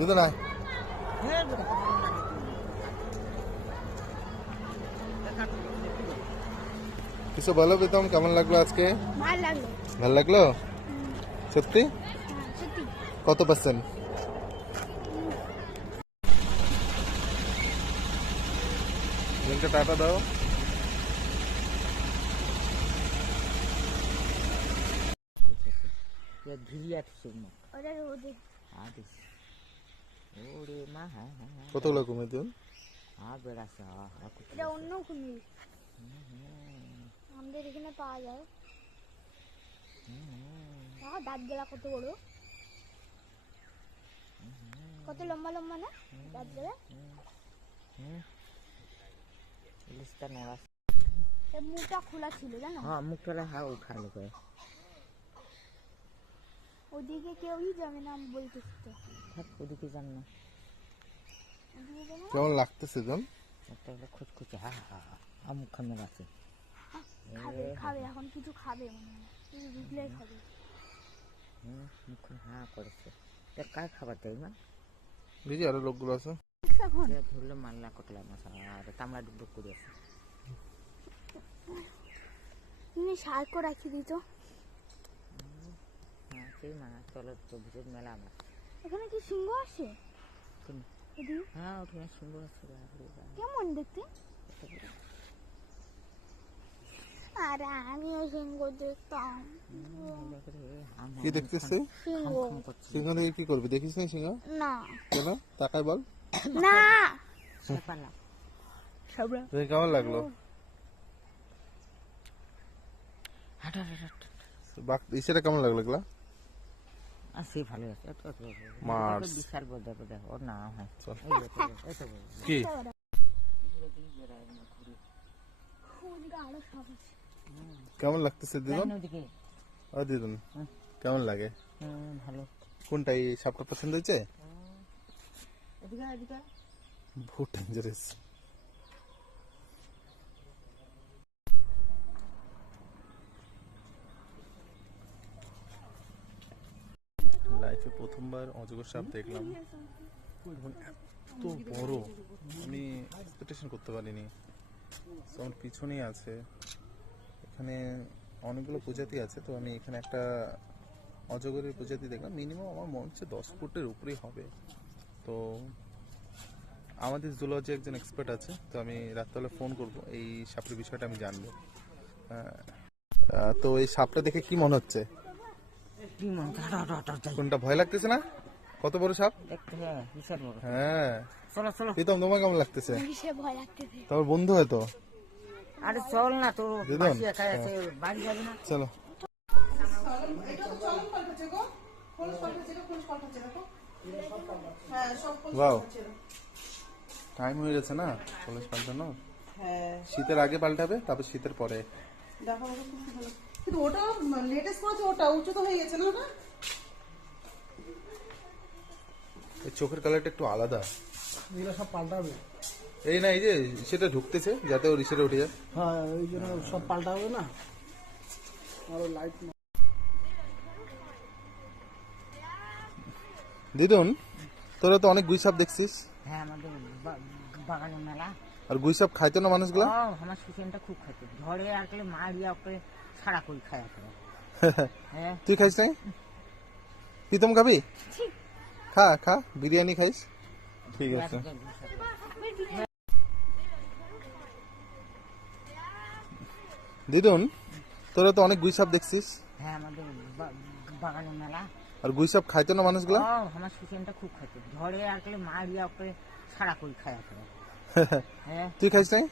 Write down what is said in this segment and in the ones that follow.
দিদু না কিছু বলো প্রীতম, কেমন লাগলো আজকে? ভালো লাগলো সত্যি? কত পার্সেন্ট? টাটা দাও। কতগুলো কুমির দিন? এটা অন্য কুমির আমাদের এখানে পাওয়া যায়। দাঁত গেলা কত বড়, কত লম্বা লম্বা না দাঁত গেলা। মুখটা খোলা ছিল জানো? হ্যাঁ মুখটা হ্যাঁ উঠালো করে। ওদিকে কেউই যাবে না আমি বলতেছি তো। ওদিকে যান না। কেমন লাগতেছে দিন? একটা খুচখুচে হ্যাঁ হ্যাঁ হ্যাঁ মুখ খামে আছে। খাবে খাবে এখন কিছু খাবে মনে হয়, কিছু ঢুকলেই খাবে। মুখ হ্যাঁ করেছে। কার খাবার চাই না? বুঝি আরো লোকগুলো আছে ধরলে মাল্লা কটলা মাছ আর কামড়া ডুব করে আছে। তুমি সার্ক রাখি দিত। হ্যাঁ সেই মাছ চলো তো ভিতর মেলা মাছ। এখানে কি সিংহ আছে? হ্যাঁ ওখানে সুন্দর আছে। কেমন দেখতে? আর আমিও সিংহ দেখতাম। কি দেখতেছিস? সিংহ। সিংহ দেখে কি করবি? দেখিস না সিংহ? না। কেন? তাকাই বল। না। কেমন লাগলো? ইসেটা কেমন লাগলো? এগুলা আছে ভালো আছে। মাছ বিশাল বড় দেখো ওর নাম হয় কি? কেমন লাগতেছে দিদুন? ও দিদুন কেমন লাগে? ভালো। কোনটা এই সাপটা পছন্দ হয়েছে? বহুত ডেঞ্জারাস। লাইফে প্রথমবার অজগর সাপ দেখলাম। এত বড় আমি এক্সপেকটেশন করতে পারিনি। আমার পিছনেই আছে, এখানে অনেকগুলো প্রজাতি আছে। তো আমি এখানে একটা অজগরের প্রজাতি দেখলাম, মিনিমাম আমার মনে হচ্ছে 10 ফুটের উপরেই হবে। তো আমাদের জুলজি একজন এক্সপার্ট আছে, তো আমি রাত্রেবেলা ফোন করব, এই সাপের বিষয়টা আমি জানবো। তো এই সাপটা দেখে কি মনে হচ্ছে? কোনটা ভয় লাগতেছে না? কত বড় সাপ! হ্যাঁ প্রীতম তোমার কেমন লাগতেছে? ভয় লাগতেছে। তোমার বন্ধু হয়তো। আরে চল না তো বাড়ি যাবি না? চলো। ওয়াও টাইম হয়ে গেছে না কলেজ পাল্টানো। শীতের আগে পাল্টাবে, তারপর শীতের পরে। দেখো কিন্তু ওটা লেটেস্ট করেছে, ওটা উঁচু তো হয়ে গেছে না? ওটা এই চোখের কালারটা একটু আলাদা। এগুলো সব পাল্টাবে। এই না এই যে সেটা ঢুকতেছে যাতে ওর ইসেটা উঠে যায়। হ্যাঁ ওই জন্য সব পাল্টাবে না। আর লাইট দিদুন তোরা তো অনেক গুইসাপ দেখছিস। হ্যাঁ আমাদের বাগানে মেলা। আর গুইসাপ খাইতো না মানুষগুলা? আমার সুসেনটা খুব খাইতো, ধরে আর কেলে মারিয়া ওকে ছাড়া করে খায়। হ্যাঁ তুই খাইস নাই? প্রীতম খাবি? খা খা বিরিয়ানি খাইস। ঠিক আছে। দিদুন তোরা তো অনেক গুইসাপ দেখছিস। হ্যাঁ আমাদের বাগানে মেলা। আর গুইসাপ খাইতো না মানুষগুলা? আমার সুসেনটা খুব খাইতো, ধরে আর কেলে মারিয়া ওকে ছাড়া করে খায়। হ্যাঁ তুই খাইস নাই?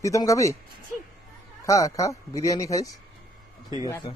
প্রীতম খাবি? খা খা বিরিয়ানি খাইস। ঠিক আছে।